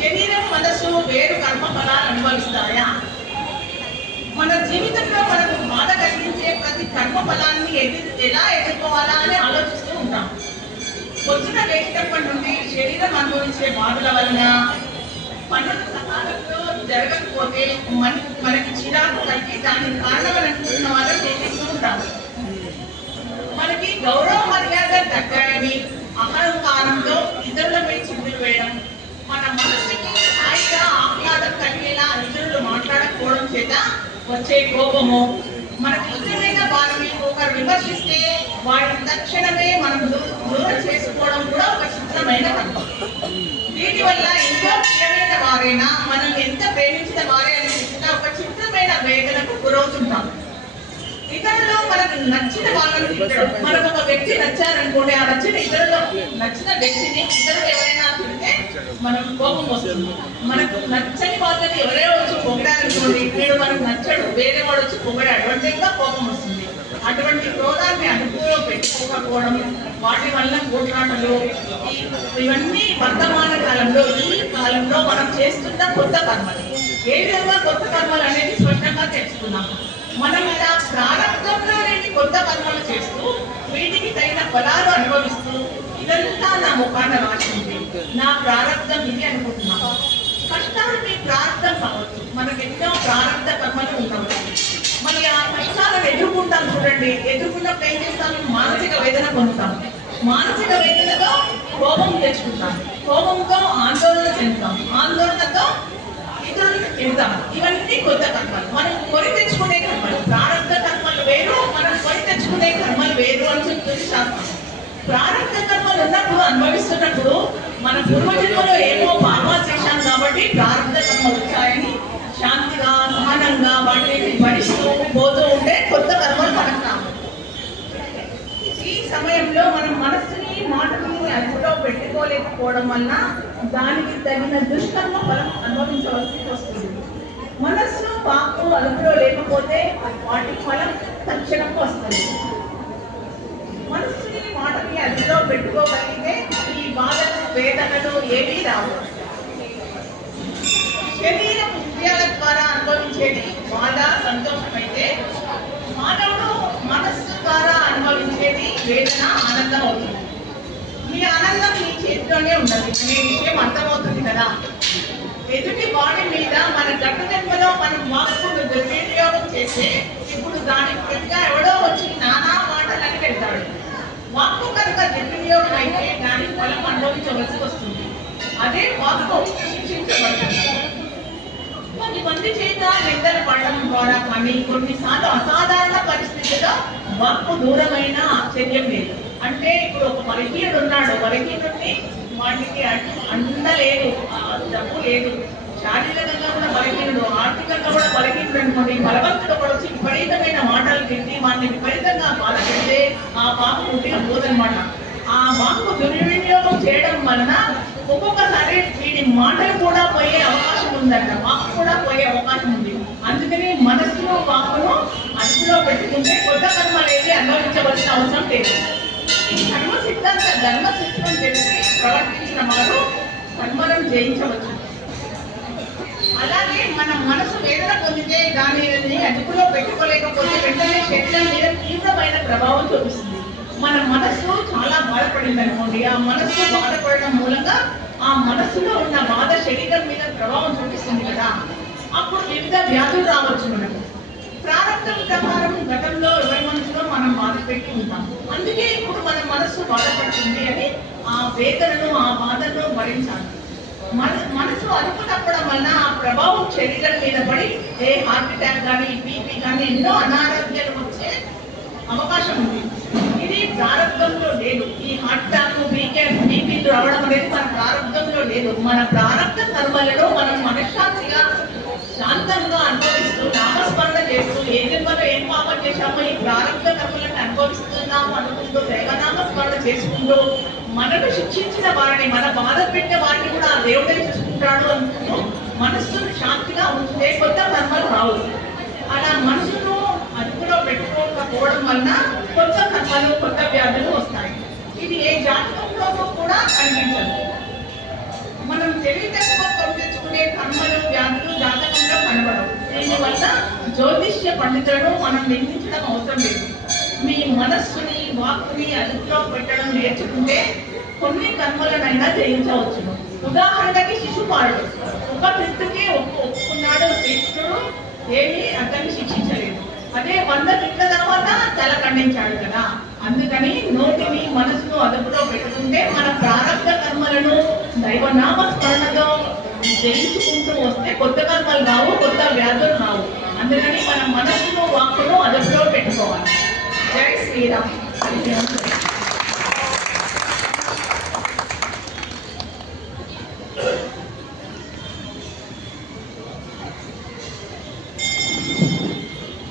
శరీరం మనసు వేరు కర్మ ఫలాలు అనుభవిస్తాయా? మన జీవితంలో మనకు బాధ కలిగించే ప్రతి కర్మ ఫలాన్ని ఎలా ఎదుర్కోవాలా అని ఆలోచిస్తూ ఉంటాం. పొద్దున లేచినప్పటి నుండి శరీరం అనుభవించే బాధల వలన పనులు సకాలంలో జరగకపోతే మనకి చిరాకు కలిగి దానికి కారణం అనుకున్న వాళ్ళని చేస్తూ ఉంటాం. మనకి గౌరవ మర్యాద తగ్గాయని అహంకారంతో ఇతరులపై చిందులు వేయడం, మన మనసుకి హాయిగా ఆహ్లాదం కలిగేలా ఇతరులు మాట్లాడకపోవడం చేత వచ్చే కోపము, మనకు ఇష్టమైన వారిని ఒకరు విమర్శిస్తే వారిని తక్షణమే మనం దూరం చేసుకోవడం కూడా ఒక చిత్రమైన కర్మ. దీనివల్ల ఎంతో ప్రియమైన వారైనా మనం ఎంత ప్రేమించిన వారే అని ఒక చిత్రమైన వేదనకు గురవుతుంటాం. ఇతరులు మనకు నచ్చిన వాళ్ళని తిట్టడం, మనకు ఒక వ్యక్తి నచ్చారనుకోండి, ఆ నచ్చిన వ్యక్తిని ఇతరులు ఎవరైనా తిడితే మనం కోపం వస్తుంది. మనకు నచ్చని వాళ్ళని ఎవరే వచ్చి పొగడారనుకోండి, వీడు మనకు నచ్చడు, వేరే వాడు వచ్చి పొగడాడు అంటే ఇంకా కోపం వస్తుంది. అటువంటి క్రోధాన్ని అదుపులో పెట్టుకోకపోవడం, వాటి వల్ల పోట్లాటలు, ఇవన్నీ వర్తమాన కాలంలో ఈ కాలంలో మనం చేస్తున్న కొత్త కర్మలు. ఏ విధంగా కొత్త కర్మలు అనేది స్పష్టంగా తెలుసుకున్నాము. మనం ఇలా ప్రారంభంలో కొత్త కర్మలు చేస్తూ వీటికి తగిన ఫలాలు అనుభవిస్తూ ఇదంతా నా ముఖాన రాసింది, నా ప్రారంభం ఇది అనుకుంటున్నాము. కష్టాలు మీ ప్రారంభం కావచ్చు, మనకు ఎన్నో ప్రారంభ కర్మలు ఉండవచ్చు. మరి ఆ కష్టాలను ఎదుర్కొంటాం చూడండి, ఎదుర్కొన్నప్పుడు ఏం చేస్తాం? మానసిక వేదన పొందుతాం. మానసిక వేదనతో కోపం తెచ్చుకుంటాం, కోపంతో ఆందోళన చెందుతాం, ఆందోళనతో ఇతరులను తింటాం. ఇవన్నీ కొత్త కర్మలు, మనం కొని తెచ్చుకునే కర్మలు. ప్రారంభ కర్మలు వేరు, మనం కొని తెచ్చుకునే కర్మలు వేరు అని చెప్తుంది శాస్త్రం. ప్రారంభ కర్మలు ఉన్నప్పుడు, అనుభవిస్తున్నప్పుడు మన పూర్వజన్మలో ఏమో పాపాలు చేశాం కాబట్టి ప్రారంభ కర్మలు వచ్చాయని శాంతిగా సహనంగా వాటిని భరిస్తూ పోతూ ఉంటే కొత్త కర్మలు మనకు రావు. ఈ సమయంలో మనం మనస్సుని మాటని అదుపులో పెట్టుకోలేకపోవడం వల్ల దానికి తగిన దుష్కర్మ ఫలం అనుభవించవలసి వస్తుంది. మనస్సు వాక్కు అదుపులో లేకపోతే వాటి ఫలం తక్షణం వస్తుంది. మనస్సుని మాటని అదుపులో పెట్టుకోగలిగితే ఈ బాధలు వేదనలు ఏమీ రావు. శరీరం ఇంద్రియాల ద్వారా అనుభవించేది బాధ సంతోషమైతే, మానవుడు మనస్సు ద్వారా అనుభవించేది వేదన ఆనందం అవుతుంది. మీ ఆనందం మీ చేతిలోనే ఉన్నది అనే విషయం అర్థమవుతుంది కదా. ఎదుటి వాడి మీద మన గత జన్మలో మనం వాక్కును దుర్వినియోగం చేస్తే ఇప్పుడు దానికి ప్రతిగా ఎవడో వచ్చి నానా మాటలని పెడతాడు. వాక్కు కనుక దుర్వినియోగం అయితే దాని ఫలం అనుభవించవలసి వస్తుంది. అదే వాక్కు శిక్షించబడుతుంది. కొంతమంది చేత నిందల పడడం ద్వారా కానీ కొన్నిసార్లు అసాధారణ పరిస్థితుల్లో వాక్కు దూరమైన ఆశ్చర్యం లేదు. అంటే ఇప్పుడు ఒక బలహీనుడు ఉన్నాడు, బలహీనుడిని వాటికి అందలేదు, డబ్బు లేదు, శారీరకంగా కూడా బలహీనుడు, ఆర్థికంగా కూడా బలహీనుడు అనుకోండి, బలవంతుడు కూడా వచ్చి విపరీతమైన మాటలు తిండి వాడిని విపరీతంగా బాధ పెడితే ఆ వాక్కు పుట్టిన పోదనమాట. ఆ వాక్కు దుర్వినియోగం చేయడం వలన ఒక్కొక్కసారి వీడి మాటలు కూడా పోయే అవకాశం ఉందంట, వాక్కు కూడా పోయే అవకాశం ఉంది. అందుకని మనస్సులో వాక్కును అదుపులో పెట్టుకుంటే కొత్త కర్మలు ఏది అనుభవించవలసిన అవసరం లేదు. ఈ ధర్మ సిద్ధాంతం తెలిసి ప్రవర్తించిన వారు కర్మలను జయించవచ్చు. అలాగే మన మనసు వేదన పొందితే దానిని అదుపులో పెట్టుకోలేకపోతే వెంటనే శరీరం మీద తీవ్రమైన ప్రభావం చూపిస్తుంది. మన మనస్సు చాలా బాధపడింది అనుకోండి, ఆ మనస్సు బాధపడడం మూలంగా ఆ మనస్సులో ఉన్న బాధ శరీరం మీద ప్రభావం చూపిస్తుంది కదా. అప్పుడు వివిధ వ్యాధులు రావచ్చు మనకు. ప్రారంభం ప్రకారం గతంలో 20 మందిలో మనం బాధ పెట్టి ఉంటాం. అందుకే ఇప్పుడు మన మనస్సు బాధపడుతుంది అని ఆ వేదనను ఆ బాధను భరించాలి. మనసు అదుపు తప్పడం వల్ల ఆ ప్రభావం శరీరం మీద పడి హార్ట్ అటాక్ కానీ బీపీ కానీ ఎన్నో అనారోగ్యాలు వచ్చే అవకాశం ఉంది. ఇది ప్రారంభంలో లేదు. ఈ హార్ట్ అటాక్ బీపీలు రావడం అనేది మన ప్రారంభంలో లేదు. మన ప్రారంభ కర్మలలో మనం మనశ్శాంతిగా శాంతంగా అనుభవిస్తూ నామస్మరణ చేస్తూ ఏ జన్మలో ఏం పాపం చేశామో ఈ ప్రారంభ కర్మలను అనుభవిస్తున్నాము అనుకుంటూ దైవనామస్మరణ చేసుకుంటూ మనకు శిక్షించిన వారిని, మన బాధ పెట్టే వారిని కూడా ఆ దేవుడే చూసుకుంటాడు అనుకుంటూ మనస్సును శాంతిగా ఉంచితే కొత్త కర్మలు రావు. అలా మనసును అదుపులో పెట్టుకోకపోవడం వలన కొత్త కర్మలు కొత్త వ్యాధులు వస్తాయి. ఇది ఏ జాతకంలోనూ కూడా కనిపించదు. మనం తెలివి తక్కువ కావున జ్యోతిష్య పండితులను మనం నిందించడం అవసరం లేదు. మీ మనస్సుని వాక్కుని అదుపులో పెట్టడం నేర్చుకుంటే కొన్ని కర్మలనైనా జయించవచ్చును. ఉదాహరణకి శిశుపాలుడు ఒక తిట్టుకి ఒప్పుకున్నాడు, కృష్ణుడు ఏమీ అతన్ని శిక్షించలేదు. అదే 100 తిట్ల తర్వాత తల ఖండించాడు కదా. అందుకని నోటిని మనసును అదుపులో పెట్టుకుంటే మన ప్రారంభ కర్మలను దైవనామ స్మరణతో జయించుకుంటూ వస్తే కొత్త కర్మలు రావు, కొత్త వ్యాధులు రావు. అందుకని మన మనసును వాక్కును అదుపులో పెట్టుకోవాలి. జై శ్రీరామ్.